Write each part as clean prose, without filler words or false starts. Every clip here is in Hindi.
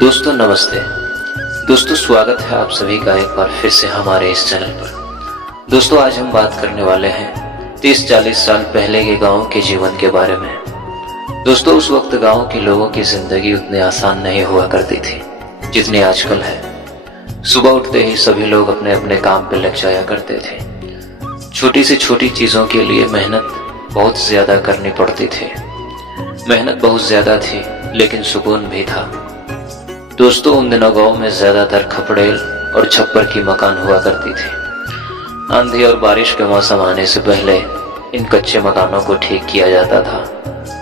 दोस्तों नमस्ते। दोस्तों स्वागत है आप सभी का एक बार फिर से हमारे इस चैनल पर। दोस्तों आज हम बात करने वाले हैं 30-40 साल पहले के गांव के जीवन के बारे में। दोस्तों उस वक्त गांव के लोगों की जिंदगी उतनी आसान नहीं हुआ करती थी जितनी आजकल है। सुबह उठते ही सभी लोग अपने अपने काम पर लग जाया करते थे। छोटी से छोटी चीजों के लिए मेहनत बहुत ज्यादा करनी पड़ती थी। मेहनत बहुत ज्यादा थी लेकिन सुकून भी था। दोस्तों उन दिनों गांव में ज्यादातर खपड़ेल और छप्पर की मकान हुआ करती थी। आंधी और बारिश के मौसम आने से पहले इन कच्चे मकानों को ठीक किया जाता था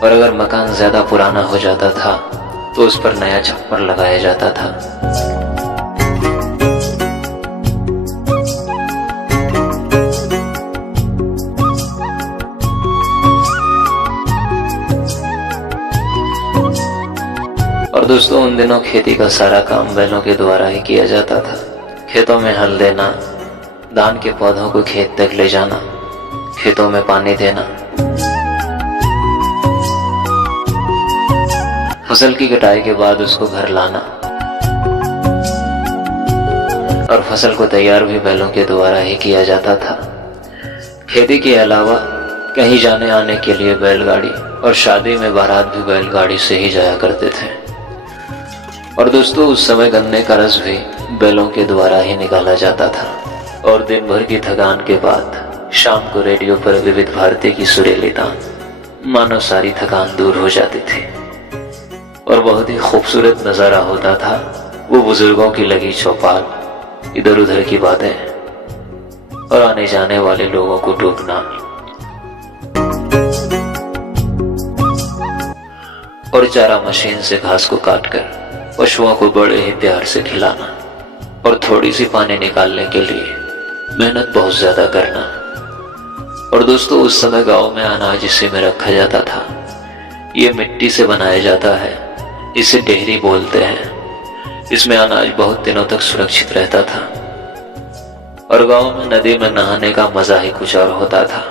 और अगर मकान ज्यादा पुराना हो जाता था तो उस पर नया छप्पर लगाया जाता था। और दोस्तों उन दिनों खेती का सारा काम बैलों के द्वारा ही किया जाता था। खेतों में हल देना, धान के पौधों को खेत तक ले जाना, खेतों में पानी देना, फसल की कटाई के बाद उसको घर लाना और फसल को तैयार भी बैलों के द्वारा ही किया जाता था। खेती के अलावा कहीं जाने आने के लिए बैलगाड़ी और शादी में बारात भी बैलगाड़ी से ही जाया करते थे। और दोस्तों उस समय गन्ने का रस भी बैलों के द्वारा ही निकाला जाता था। और दिन भर की थकान के बाद शाम को रेडियो पर विविध भारती की सुरीली तान मानो सारी थकान दूर हो जाती थी और बहुत ही खूबसूरत नजारा होता था। वो बुजुर्गों की लगी चौपाल, इधर उधर की बातें और आने जाने वाले लोगों को टोकना और चारा मशीन से घास को काटकर पशुओं को बड़े ही प्यार से खिलाना और थोड़ी सी पानी निकालने के लिए मेहनत बहुत ज्यादा करना। और दोस्तों उस समय गांव में अनाज इसी में रखा जाता था। ये मिट्टी से बनाया जाता है, इसे डेहरी बोलते हैं। इसमें अनाज बहुत दिनों तक सुरक्षित रहता था। और गांव में नदी में नहाने का मजा ही कुछ और होता था।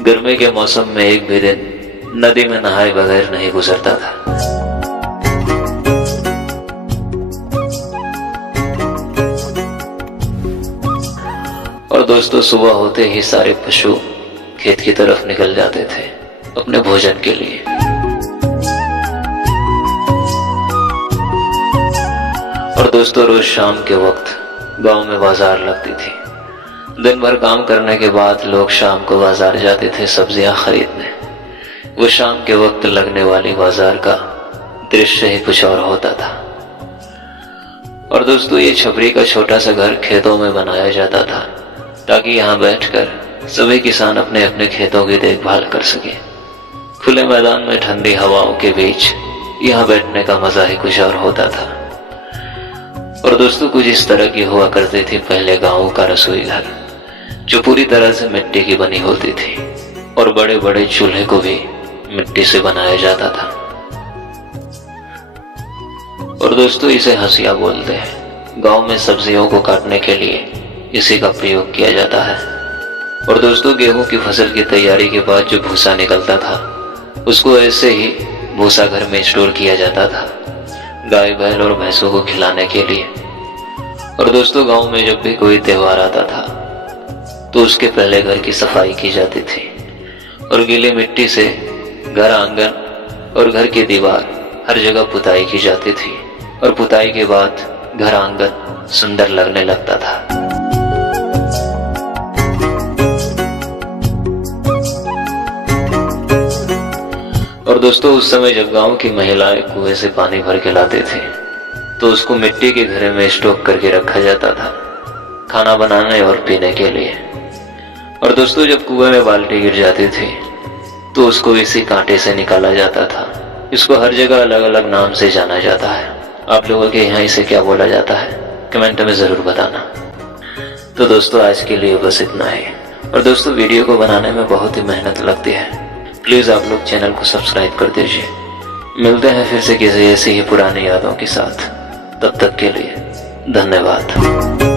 गर्मी के मौसम में एक भी दिन नदी में नहाए बगैर नहीं गुजरता था। और दोस्तों सुबह होते ही सारे पशु खेत की तरफ निकल जाते थे अपने भोजन के लिए। और दोस्तों रोज शाम के वक्त गांव में बाजार लगती थी। दिन भर काम करने के बाद लोग शाम को बाजार जाते थे सब्जियां खरीदने। वो शाम के वक्त लगने वाली बाजार का दृश्य ही कुछ और होता था। और दोस्तों ये छपरी का छोटा सा घर खेतों में बनाया जाता था ताकि यहाँ बैठकर सभी किसान अपने अपने खेतों की देखभाल कर सके। खुले मैदान में ठंडी हवाओं के बीच यहाँ बैठने का मजा ही कुछ और होता था। और दोस्तों कुछ इस तरह की हुआ करती थी पहले गांव का रसोई घर, जो पूरी तरह से मिट्टी की बनी होती थी और बड़े बड़े चूल्हे को भी मिट्टी से बनाया जाता था। और दोस्तों इसे हंसिया बोलते हैं। गांव में सब्जियों को काटने के लिए इसी का प्रयोग किया जाता है। और दोस्तों गेहूं की फसल की तैयारी के बाद जो भूसा निकलता था उसको ऐसे ही भूसा घर में स्टोर किया जाता था गाय बैल और भैंसों को खिलाने के लिए। और दोस्तों गांव में जब भी कोई त्योहार आता था तो उसके पहले घर की सफाई की जाती थी और गीली मिट्टी से घर आंगन और घर की दीवार हर जगह पुताई की जाती थी। और पुताई के बाद घर आंगन सुंदर लगने लगता था। और दोस्तों उस समय जब गांव की महिलाएं कुएं से पानी भर के लाते थे तो उसको मिट्टी के घड़े में स्टोक करके रखा जाता था खाना बनाने और पीने के लिए। और दोस्तों जब कुएं में बाल्टी गिर जाती थी तो उसको इसी कांटे से निकाला जाता था। इसको हर जगह अलग अलग नाम से जाना जाता है। आप लोगों के यहाँ इसे क्या बोला जाता है कमेंट में जरूर बताना। तो दोस्तों आज के लिए बस इतना ही। और दोस्तों वीडियो को बनाने में बहुत ही मेहनत लगती है। प्लीज आप लोग चैनल को सब्सक्राइब कर दीजिए। मिलते हैं फिर से किसी ऐसी ही पुरानी यादों के साथ। तब तक के लिए धन्यवाद।